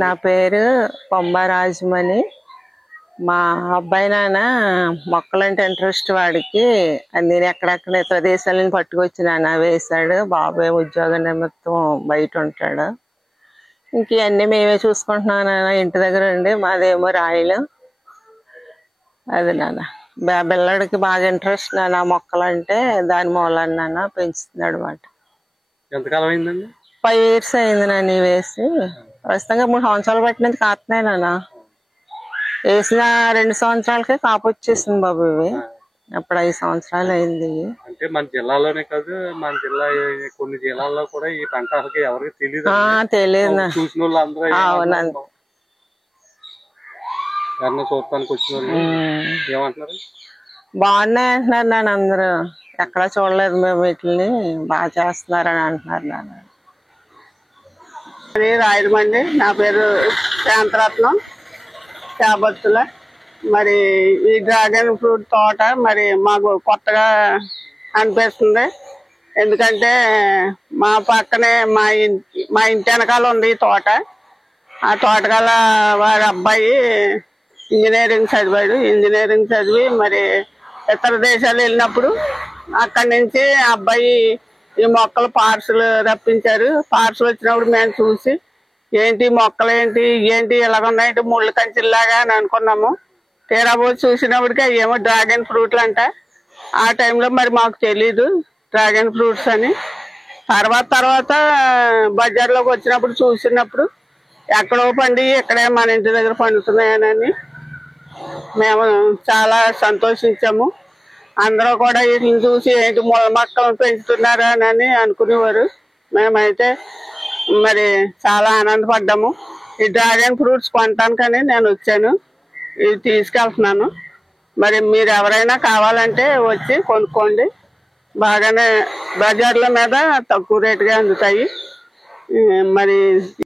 నా పేరు పొంబారాజమణి. మా అబ్బాయి నాన్న మొక్కలంటే ఇంట్రెస్ట్ వాడికి. నేను ఎక్కడెక్కడ ప్రదేశాల నుంచి పట్టుకొచ్చి నాన్న వేశాడు. బాబాయ్ ఉద్యోగ నిమిత్తం బయట ఉంటాడు. ఇంక ఇవన్నీ మేమే చూసుకుంటున్నాం నాన్న ఇంటి దగ్గర ఉండి. మాదేమో రాయలు. అది నాన్న పిల్లడికి బాగా ఇంట్రెస్ట్ నాన్న మొక్కలంటే. దాని మూలాన్ని నాన్న పెంచుతున్నాడు అన్నమాట. 5 years అయింది నాన్న వేసి. ప్రస్తుతంగా 3 సంవత్సరాలు పట్టినది కాస్తున్నాయి నాన్న. వేసిన 2 సంవత్సరాలకే కాపు వచ్చేసింది బాబు. ఇవి అప్పుడు 5 సంవత్సరాలు అయింది. అంటే మన జిల్లాలోనే కాదు, మన జిల్లా కొన్ని జిల్లాల్లో కూడా ఈ పంట అసలు ఎవరికి తెలియదు. చూసిన వాళ్ళు అందరూ అవునండి చూడటానికి వచ్చిన వాళ్ళు ఏమంటున్నారు? బాగున్నాయి అంటున్నారు నాన్న. అందరూ ఎక్కడా చూడలేదు మేము వీటిని, బాగా చేస్తున్నారని అంటున్నారు నాన్న. అది రాయలమండి. నా పేరు శాంతరత్నం చాబత్తుల. మరి ఈ డ్రాగన్ ఫ్రూట్ తోట మరి మాకు కొత్తగా అనిపిస్తుంది. ఎందుకంటే మా పక్కనే మా ఇంటి వెనకాల ఉంది ఈ తోట. ఆ తోటకాల వారి అబ్బాయి ఇంజనీరింగ్ చదివాడు. ఇంజనీరింగ్ చదివి మరి ఇతర దేశాలు వెళ్ళినప్పుడు అక్కడి నుంచి అబ్బాయి ఈ మొక్కలు పార్సల్ రప్పించారు. పార్సల్ వచ్చినప్పుడు మేము చూసి ఏంటి మొక్కలు ఏంటి ఇలాగున్నాయంటే ముళ్ళు కంచెల్లాగా అని అనుకున్నాము. తీరా పోయి చూసినప్పటికీ ఏమో డ్రాగన్ ఫ్రూట్లు అంట. ఆ టైంలో మరి మాకు తెలీదు డ్రాగన్ ఫ్రూట్స్ అని. తర్వాత బజార్లోకి వచ్చినప్పుడు చూసినప్పుడు ఎక్కడో పండి ఇక్కడే మన ఇంటి దగ్గర పండుతున్నాయని మేము చాలా సంతోషించాము. అందరూ కూడా వీటిని చూసి ఏంటి ముళ్ళ మొక్కలు పెంచుతున్నారా అని అనుకునేవారు. మేమైతే మరి చాలా ఆనందపడ్డాము. ఈ డ్రాగన్ ఫ్రూట్స్ కొనటానికని నేను వచ్చాను. ఇవి తీసుకెళ్తున్నాను. మరి మీరు ఎవరైనా కావాలంటే వచ్చి కొనుక్కోండి. బాగానే బజార్ల మీద తక్కువ రేటుగా అందుతాయి. మరి